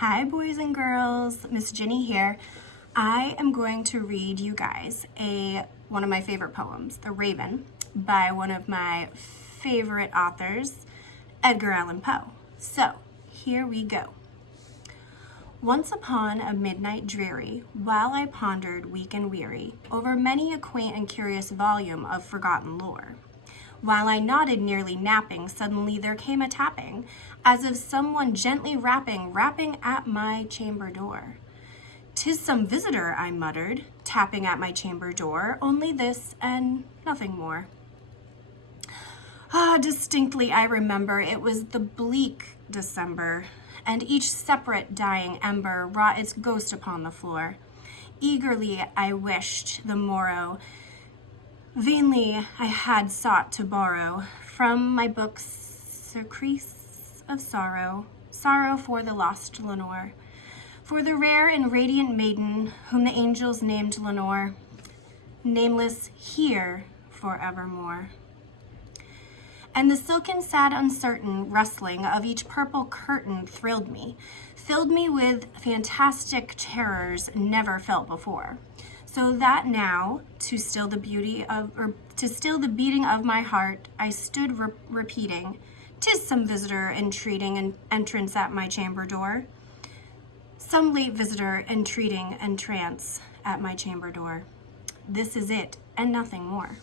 Hi boys and girls, Miss Ginny here. I am going to read you guys one of my favorite poems, The Raven, by one of my favorite authors, Edgar Allan Poe. So, here we go. Once upon a midnight dreary, while I pondered weak and weary over many a quaint and curious volume of forgotten lore, while I nodded nearly napping, suddenly there came a tapping, as of someone gently rapping at my chamber door. "'Tis some visitor," I muttered, tapping at my chamber door, only this and nothing more. Distinctly I remember it was the bleak December, and each separate dying ember wrought its ghost upon the floor. Eagerly I wished the morrow. Vainly I had sought to borrow from my books surcease of sorrow for the lost Lenore, for the rare and radiant maiden whom the angels named Lenore, nameless here forevermore. And the silken, sad, uncertain rustling of each purple curtain thrilled me, filled me with fantastic terrors never felt before. So that now, to still the beating of my heart, I stood repeating, "'Tis some visitor entreating an entrance at my chamber door. Some late visitor entreating entrance at my chamber door. This is it, and nothing more."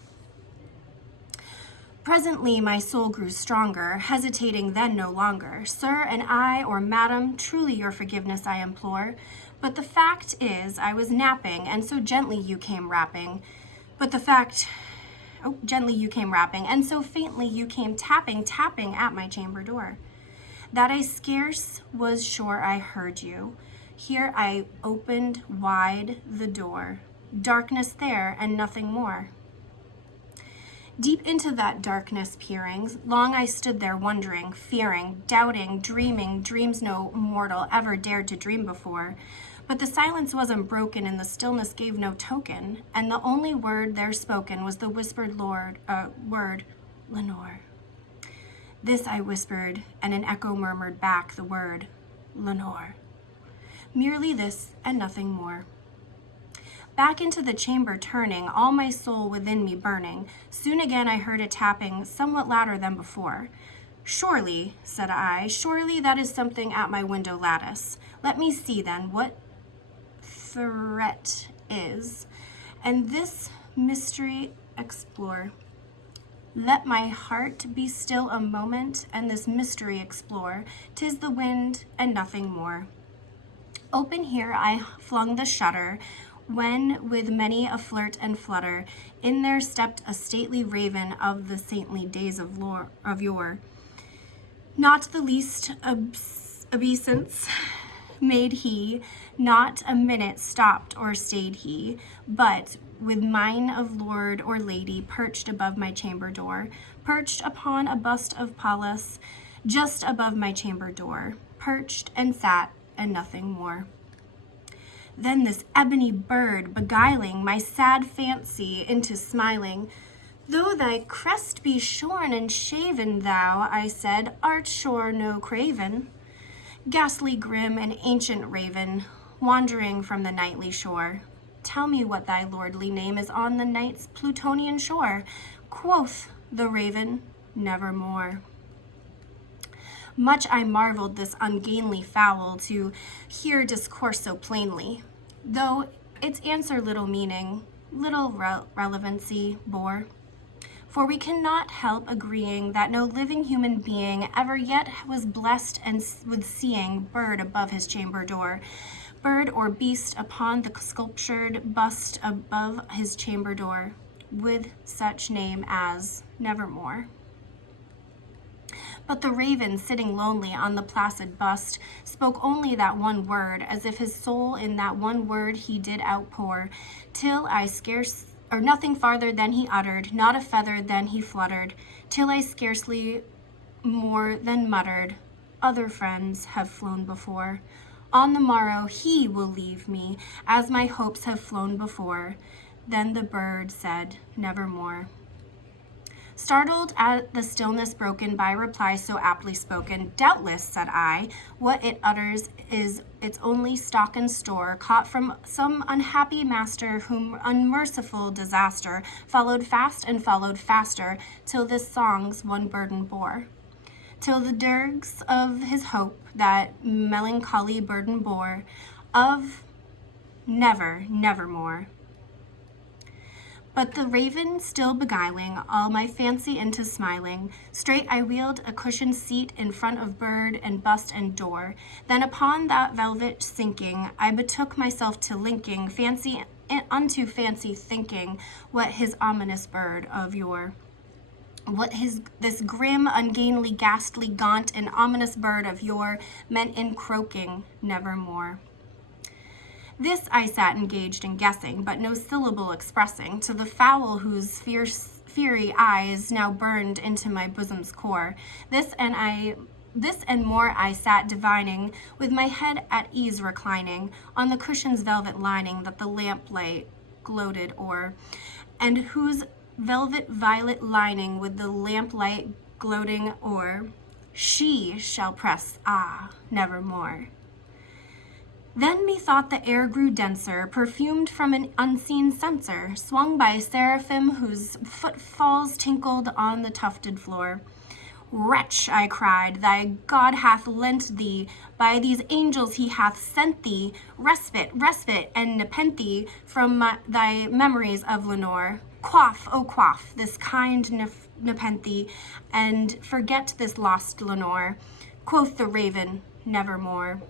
Presently my soul grew stronger, hesitating then no longer. "Sir, and I, or madam, truly your forgiveness I implore. But the fact is, I was napping, and so gently you came rapping. Gently you came rapping, and so faintly you came tapping at my chamber door, that I scarce was sure I heard you. Here I opened wide the door. Darkness there, and nothing more." Deep into that darkness peering, long I stood there wondering, fearing, doubting, dreaming dreams no mortal ever dared to dream before. But the silence was unbroken and the stillness gave no token, and the only word there spoken was the whispered word, "Lenore." This I whispered, and an echo murmured back the word, "Lenore." Merely this and nothing more. Back into the chamber turning, all my soul within me burning, soon again I heard a tapping, somewhat louder than before. "Surely," said I, "surely that is something at my window lattice. Let me see then what threat is, and this mystery explore. Let my heart be still a moment, and this mystery explore. 'Tis the wind and nothing more." Open here I flung the shutter, when with many a flirt and flutter, in there stepped a stately raven of the saintly days of yore. Not the least obeisance made he, not a minute stopped or stayed he, but with mien of lord or lady perched above my chamber door, perched upon a bust of Pallas, just above my chamber door, perched and sat and nothing more. Then this ebony bird, beguiling my sad fancy into smiling, "Though thy crest be shorn and shaven, thou," I said, "art sure no craven. Ghastly grim and ancient raven, wandering from the nightly shore. Tell me what thy lordly name is on the night's Plutonian shore." Quoth the raven, "Nevermore." Much I marveled this ungainly fowl to hear discourse so plainly, though its answer little meaning, little relevancy bore. For we cannot help agreeing that no living human being ever yet was blessed with seeing bird above his chamber door, bird or beast upon the sculptured bust above his chamber door, with such name as Nevermore. But the raven, sitting lonely on the placid bust, spoke only that one word, as if his soul in that one word he did outpour, till I nothing farther than he uttered, not a feather than he fluttered, till I scarcely more than muttered, "Other friends have flown before. On the morrow he will leave me, as my hopes have flown before." Then the bird said, "Nevermore." Startled at the stillness broken by reply so aptly spoken, doubtless, said I, what it utters is its only stock and store, caught from some unhappy master whom unmerciful disaster followed fast and followed faster, till this song's one burden bore. Till the dirges of his hope that melancholy burden bore, of never, nevermore. But the raven still beguiling all my fancy into smiling, straight I wheeled a cushioned seat in front of bird and bust and door. Then upon that velvet sinking, I betook myself to linking fancy unto fancy thinking, what his ominous bird of yore. What this grim, ungainly, ghastly, gaunt, and ominous bird of yore meant in croaking nevermore. This I sat engaged in guessing, but no syllable expressing, to the fowl whose fierce fury eyes now burned into my bosom's core. This and more I sat divining, with my head at ease reclining, on the cushion's velvet lining that the lamplight gloated o'er, and whose velvet violet lining with the lamplight gloating o'er, she shall press, nevermore. Then methought the air grew denser, perfumed from an unseen censer, swung by seraphim whose footfalls tinkled on the tufted floor. Wretch, I cried, thy God hath lent thee, by these angels he hath sent thee, respite, and nepenthe from thy memories of Lenore. Quaff, oh quaff, this kind nepenthe, and forget this lost Lenore. Quoth the raven, nevermore.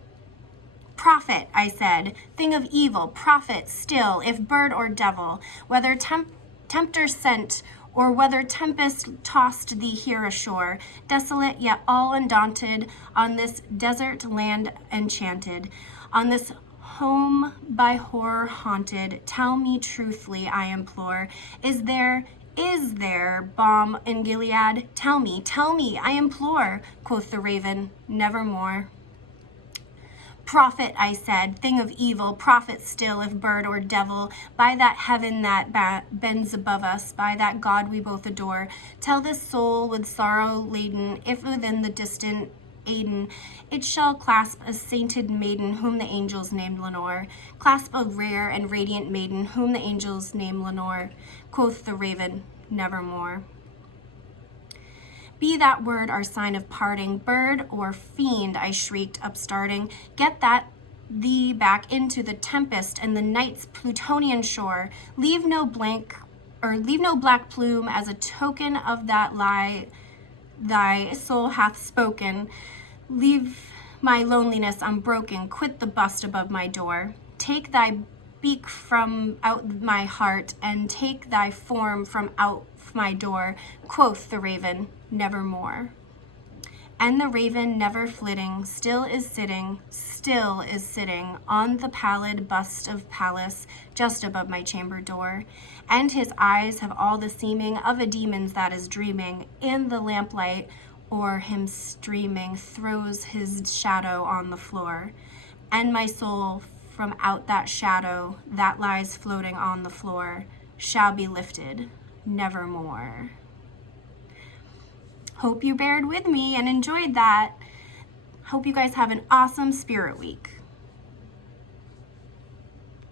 Prophet, I said, thing of evil, prophet still, if bird or devil, whether tempter sent, or whether tempest tossed thee here ashore, desolate yet all undaunted, on this desert land enchanted, on this home by horror haunted, tell me truthfully, I implore, is there balm in Gilead? Tell me, I implore, quoth the raven, nevermore. Prophet, I said, thing of evil, prophet still, if bird or devil, by that heaven that bends above us, by that God we both adore, tell this soul with sorrow laden, if within the distant Aden, it shall clasp a sainted maiden whom the angels named Lenore, clasp a rare and radiant maiden whom the angels named Lenore, quoth the raven, nevermore. Be that word our sign of parting, bird or fiend, I shrieked, upstarting, get that thee back into the tempest and the night's Plutonian shore. Leave no black plume as a token of that lie thy soul hath spoken. Leave my loneliness unbroken, quit the bust above my door. Take thy beak from out my heart, and take thy form from out my door, quoth the raven, nevermore. And the raven, never flitting, still is sitting on the pallid bust of Pallas, just above my chamber door. And his eyes have all the seeming of a demon's that is dreaming, in the lamplight o'er him streaming, throws his shadow on the floor. And my soul from out that shadow that lies floating on the floor shall be lifted nevermore. Hope you bared with me and enjoyed that. Hope you guys have an awesome Spirit Week.